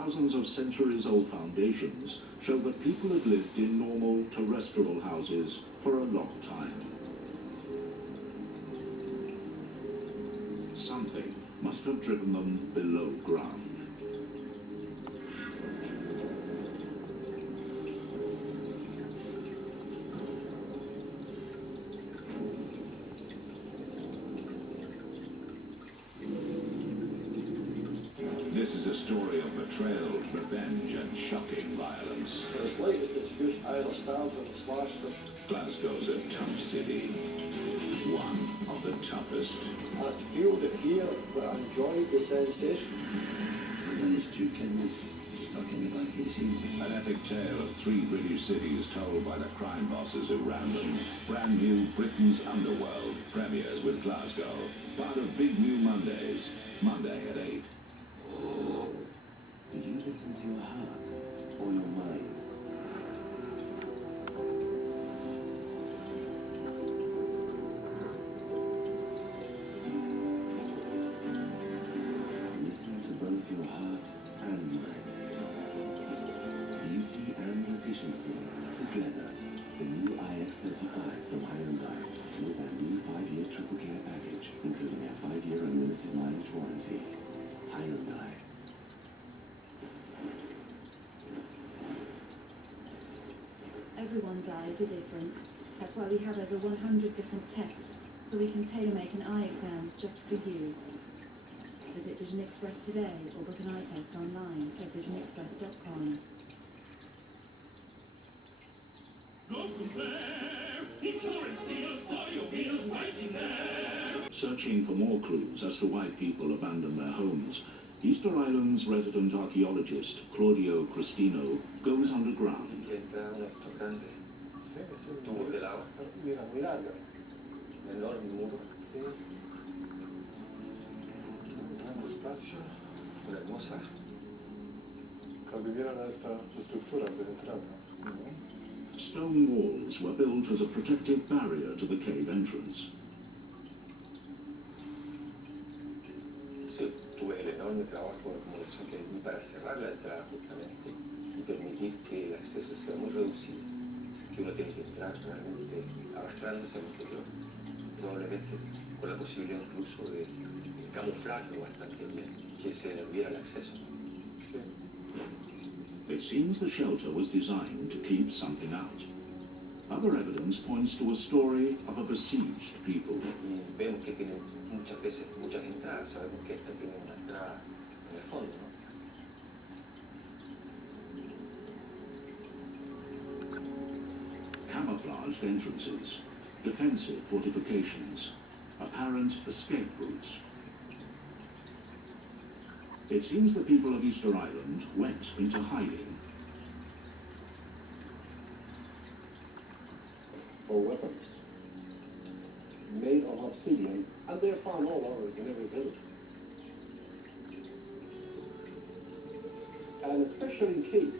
thousands of centuries-old foundations show that people had lived in normal terrestrial houses for a long time. Something must have driven them below ground. This is a story of betrayal, revenge, and shocking violence. For the slightest excuse, either stabbed or slashed them. Glasgow's a tough city, one of the toughest. I feel the fear, but I enjoyed the sensation. And then his two kidneys stuck in the back of the seat. An epic tale of three British cities told by the crime bosses who ran them. Brand new Britain's Underworld premieres with Glasgow. Part of Big New Mondays, Monday at 8. Did you listen to your heart or your mind? Listen to both your heart and mind. Beauty and efficiency together. The new iX35 from Hyundai with our new 5-year triple care package, including a 5-year unlimited mileage warranty. Hyundai. Everyone's eyes are different. That's why we have over 100 different tests, so we can tailor-make an eye exam just for you. Visit Vision Express today or book an eye test online at visionexpress.com. Searching for more clues as to why people abandon their homes, Easter Island's resident archaeologist Claudio Cristino goes underground. Tubo del agua. Mira, mira. Enorme muro. Sí. Un gran espacio. Una hermosa. Calvivieron esta estructura de entrada. Stone walls were built as a protective barrier to the cave entrance. Sí, tuve el enorme trabajo de acumulación que hay para cerrar la entrada justamente y permitir que el acceso sea muy reducido. Que uno tiene que entrar realmente arrastrándose al interior, probablemente con la posibilidad incluso de camuflarlo bastante bien, que se detuviera el acceso. Sí. It seems the shelter was designed to keep something out. Other evidence points to a story of a besieged people. Y vemos que tiene muchas veces muchas entradas, sabemos que esta tiene una entrada en el fondo, ¿no? Camouflaged entrances, defensive fortifications, apparent escape routes. It seems the people of Easter Island went into hiding. Or weapons made of obsidian, and they're found all over in every village. And especially in caves,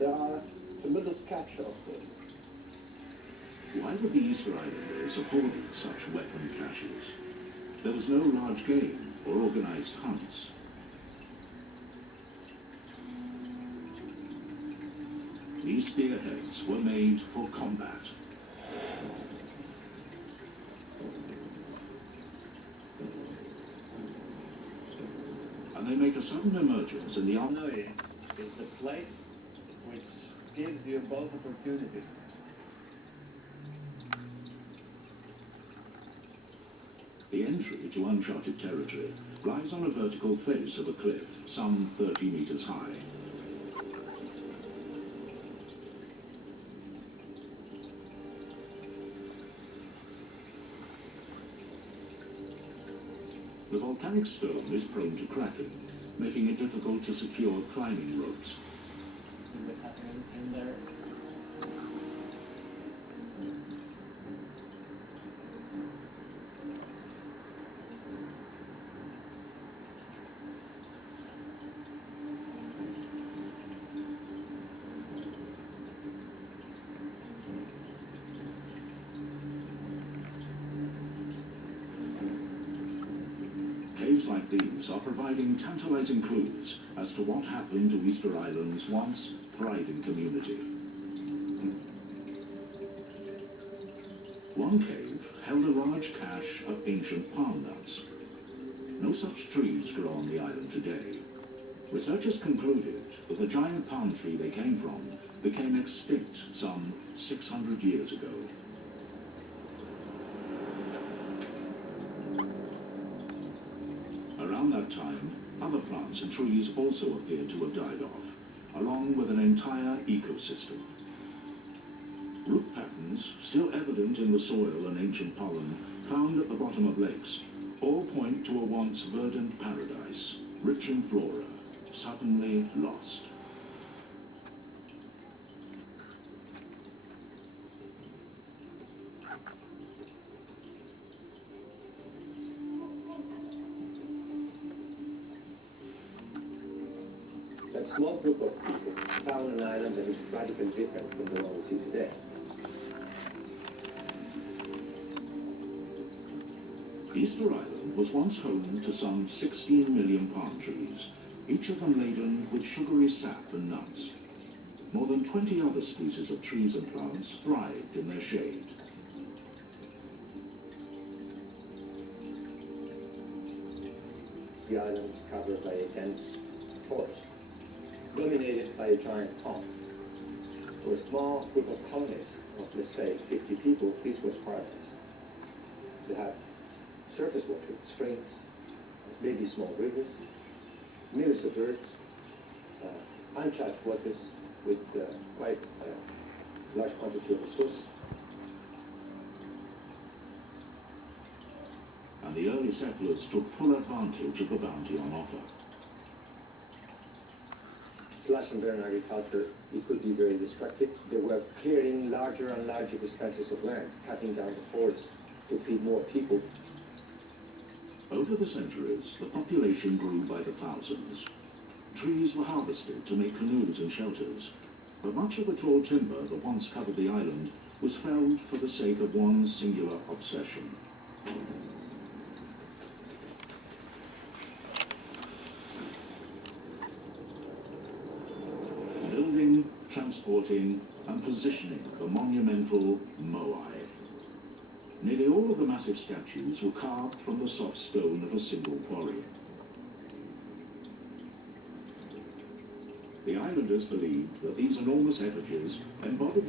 there are tremendous capture of them. Why would the Easter Islanders afford such weapon caches? There was no large game or organized hunts. These spearheads were made for combat. And they make a sudden emergence in the Hanoi is the place which gives you both opportunities. The entry to uncharted territory lies on a vertical face of a cliff, some 30 meters high. The volcanic stone is prone to cracking, making it difficult to secure climbing ropes. In there. Caves like these are providing tantalizing clues as to what happened to Easter Island's once thriving community. One cave held a large cache of ancient palm nuts. No such trees grow on the island today. Researchers concluded that the giant palm tree they came from became extinct some 600 years ago. Around that time, other plants and trees also appeared to have died off, along with an entire ecosystem. Root patterns, still evident in the soil and ancient pollen found at the bottom of lakes, all point to a once verdant paradise, rich in flora, suddenly lost. That small group of people found an island that is radically different from the one we see today. Easter Island was once home to some 16 million palm trees, each of them laden with sugary sap and nuts. More than 20 other species of trees and plants thrived in their shade. The island is covered by a dense forest, dominated by a giant palm. For a small group of colonists of, let's say, 50 people, this was paradise. They had surface water, springs, maybe small rivers, millions of birds, uncharged waters with quite a large quantity of resources. And the early settlers took full advantage of the bounty on offer. Slash and burn agriculture, it could be very destructive. They were clearing larger and larger expanses of land, cutting down the forests to feed more people. Over the centuries, the population grew by the thousands. Trees were harvested to make canoes and shelters, but much of the tall timber that once covered the island was felled for the sake of one singular obsession. Building, transporting, and positioning the monumental moai. Nearly all of the massive statues were carved from the soft stone of a single quarry. The islanders believed that these enormous effigies embodied